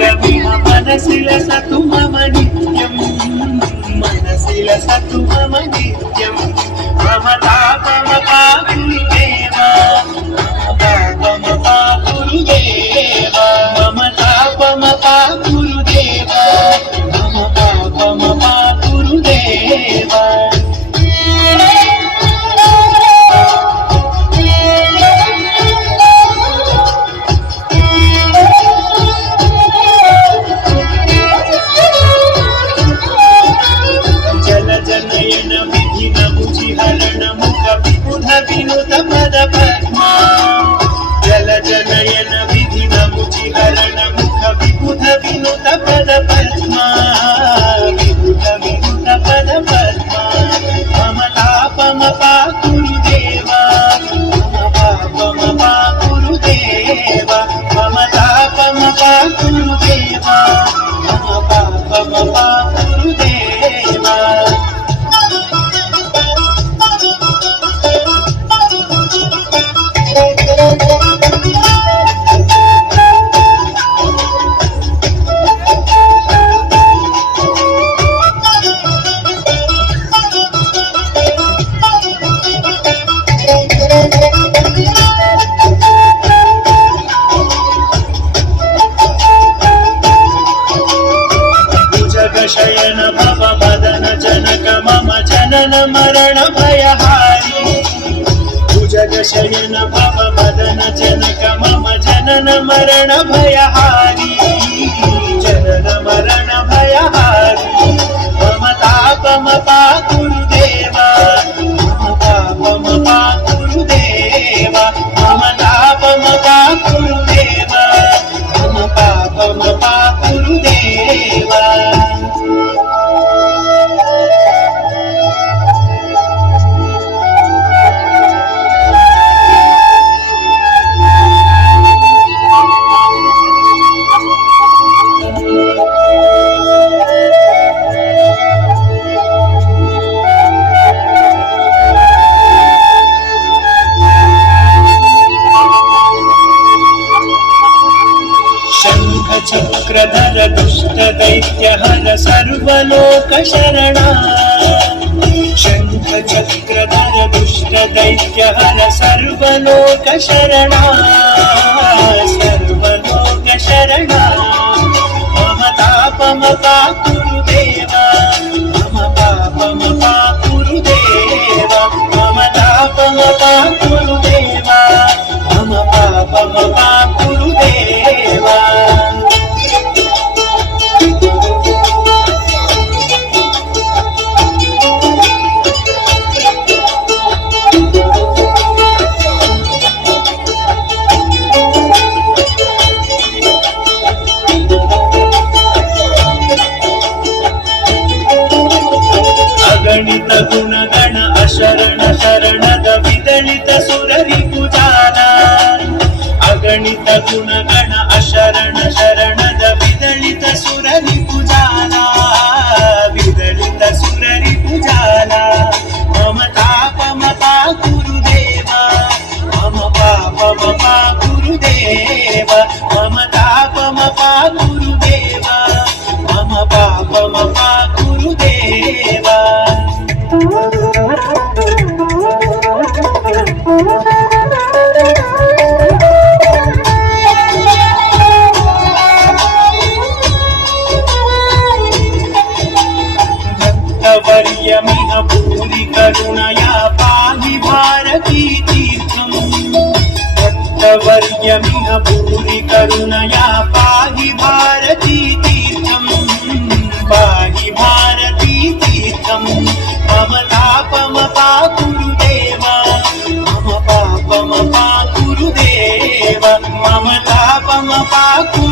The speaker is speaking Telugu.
స్థిరమిహ మనసిల సతు మమ నిత్యం మనసిల సతు మమ నిత్యం మమ తాపమ పాకురుదేవా మమ పాకురుదేవా మమ తాపమ పాకురుదేవా మమ పాపమ పాకురుదేవా వినుత పద పద్మా జల జనయన విధి నముచి హరణ ముఖ విబుధ వినుత పద పద్మా విబుధ వినుత పద పద్మా మమ తాపమ పాకురుదేవా మమ పాపమ పాకురుదేవా మమ తాపమ పాకురుదేవా మమ పాపమ పాకురుదేవా शयन भव मदन जनक मम जनन मरण भयहारी भुजग शयन भव मदन जनक मम जनन मरण भयहारी जनन मरण भयहारी मम तापम पाकुरुदेवा मम तापम पाकुरुदेवा मम तापम पाकुरुदेवा मम पापम पाकुरुदेवा चक्रधर दुष्ट दैत्य हर सर्वलोक शरणा शंख चक्रधर दुष्ट दैत्य हर सर्वलोक शरणा सर्वलोक शरणा मम तापम पाकुरुदेवा मम पापम पाकुरुदेवा मम तापम पाकुरुदेवा मम पापम पाकुरुदेवा अगणित गुणगण अशरण शरणद विदलित सुररि पूजाना अगणित गुणगण अशरण शरणद विदलित सुररि पूजाना विदलित सुररि पूजाना मम तापम पाकुरुदेवा मम पापम पाकुरुदेवा मम तापम पाकुरुदेवा मम पापम पाकुरुदेवा भक्तवर्यमिह भूरि करुणया पाहि भारती तीर्थम् भक्तवर्यमिह भूरि करुणया पाहि भारती तीर्थम् पाहि भारती तीर्थम् मम तापम पाकुरुदेवा मम पापम पाकुरुदेवा मम तापम पाकुरुदेवा